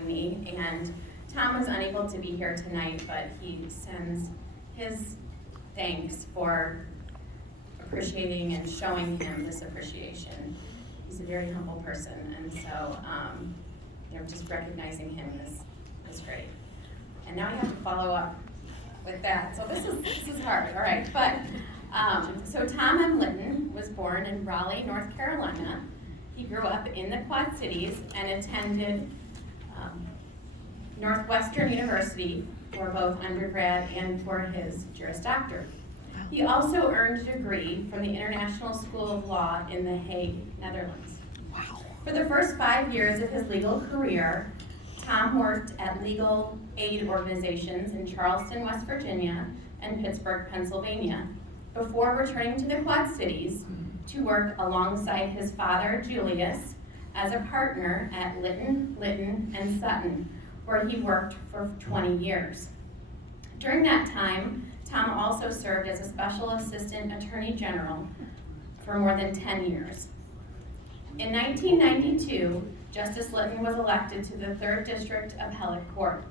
having me. And Tom was unable to be here tonight, but he sends his thanks for appreciating and showing him this appreciation. He's a very humble person, and so just recognizing him is great. And now I have to follow up with that. So this is hard, all right. But so Tom M. Litton was born in Raleigh, North Carolina. He grew up in the Quad Cities and attended Northwestern University for both undergrad and for his Juris Doctor. He also earned a degree from the International School of Law in The Hague, Netherlands. Wow. For the first 5 years of his legal career, Tom worked at legal aid organizations in Charleston, West Virginia, and Pittsburgh, Pennsylvania, before returning to the Quad Cities to work alongside his father, Julius, as a partner at Litton, and Sutton, where he worked for 20 years. During that time, Tom also served as a Special Assistant Attorney General for more than 10 years. In 1992, Justice Litton was elected to the 3rd District Appellate Court,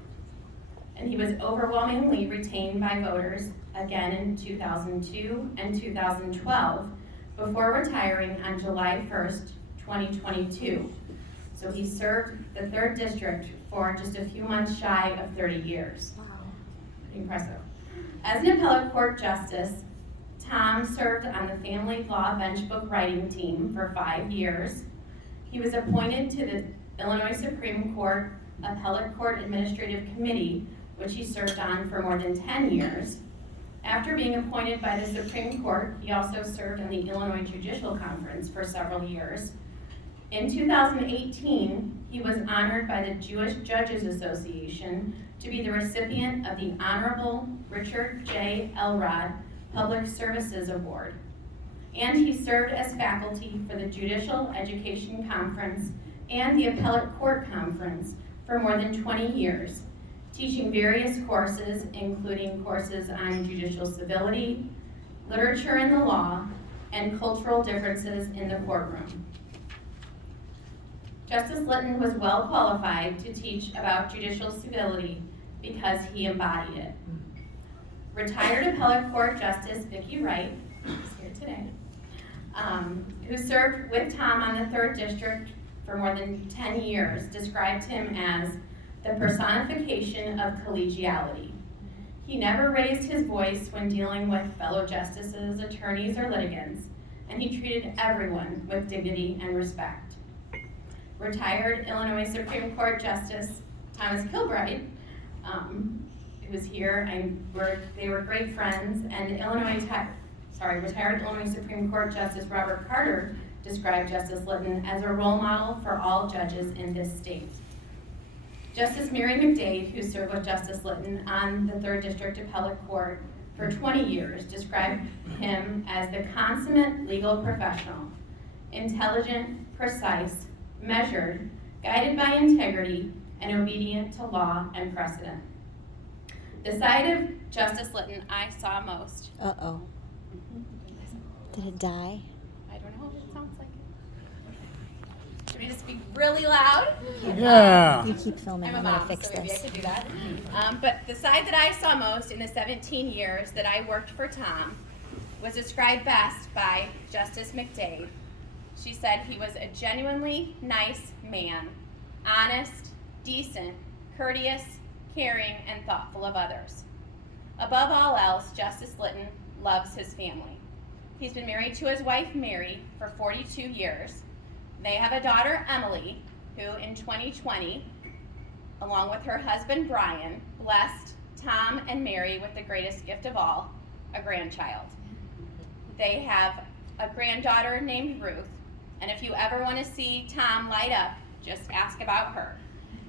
and he was overwhelmingly retained by voters again in 2002 and 2012, before retiring on July 1st, 2022. So he served the 3rd District for just a few months shy of 30 years. Wow. Pretty impressive. As an appellate court justice, Tom served on the family law bench book writing team for 5 years. He was appointed to the Illinois Supreme Court Appellate Court Administrative Committee, which he served on for more than 10 years. After being appointed by the Supreme Court, he also served on the Illinois Judicial Conference for several years. In 2018, he was honored by the Jewish Judges Association to be the recipient of the Honorable Richard J. Elrod Public Services Award. And he served as faculty for the Judicial Education Conference and the Appellate Court Conference for more than 20 years, teaching various courses, including courses on judicial civility, literature in the law, and cultural differences in the courtroom. Justice Litton was well qualified to teach about judicial civility because he embodied it. Retired Appellate Court Justice Vicki Wright, who's here today, who served with Tom on the 3rd District for more than 10 years, described him as the personification of collegiality. He never raised his voice when dealing with fellow justices, attorneys, or litigants, and he treated everyone with dignity and respect. Retired Illinois Supreme Court Justice Thomas Kilbride, who was here, and they were great friends, and retired Illinois Supreme Court Justice Robert Carter described Justice Litton as a role model for all judges in this state. Justice Mary McDade, who served with Justice Litton on the 3rd District Appellate Court for 20 years, described him as the consummate legal professional, intelligent, precise, measured, guided by integrity, and obedient to law and precedent. The side of Justice Litton I saw most. Uh-oh. Did it die? I don't know if it sounds like it. Should we just speak really loud? Yeah. You keep filming. I'm a I'm gonna mom, fix so maybe this. I could do that. But the side that I saw most in the 17 years that I worked for Tom was described best by Justice McDade. She said he was a genuinely nice man, honest, decent, courteous, caring, and thoughtful of others. Above all else, Justice Litton loves his family. He's been married to his wife, Mary, for 42 years. They have a daughter, Emily, who in 2020, along with her husband, Brian, blessed Tom and Mary with the greatest gift of all, a grandchild. They have a granddaughter named Ruth, and if you ever want to see Tom light up, just ask about her.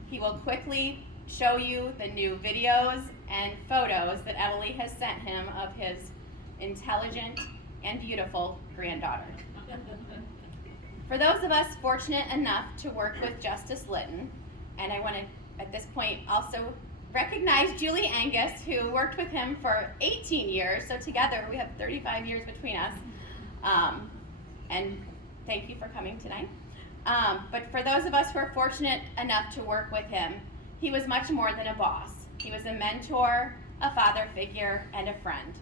He will quickly show you the new videos and photos that Emily has sent him of his intelligent and beautiful granddaughter. For those of us fortunate enough to work with Justice Litton, and I want to, at this point, also recognize Julie Angus, who worked with him for 18 years, so together we have 35 years between us. And thank you for coming tonight. But for those of us who are fortunate enough to work with him, he was much more than a boss. He was a mentor, a father figure, and a friend.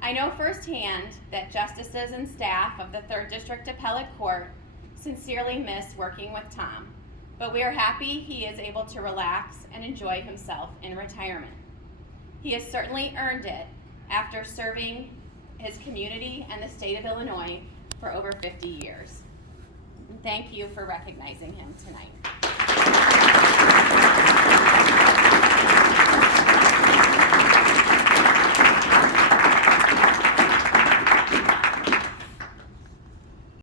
I know firsthand that justices and staff of the 3rd District Appellate Court sincerely miss working with Tom, but we are happy he is able to relax and enjoy himself in retirement. He has certainly earned it after serving his community and the state of Illinois for over 50 years. Thank you for recognizing him tonight.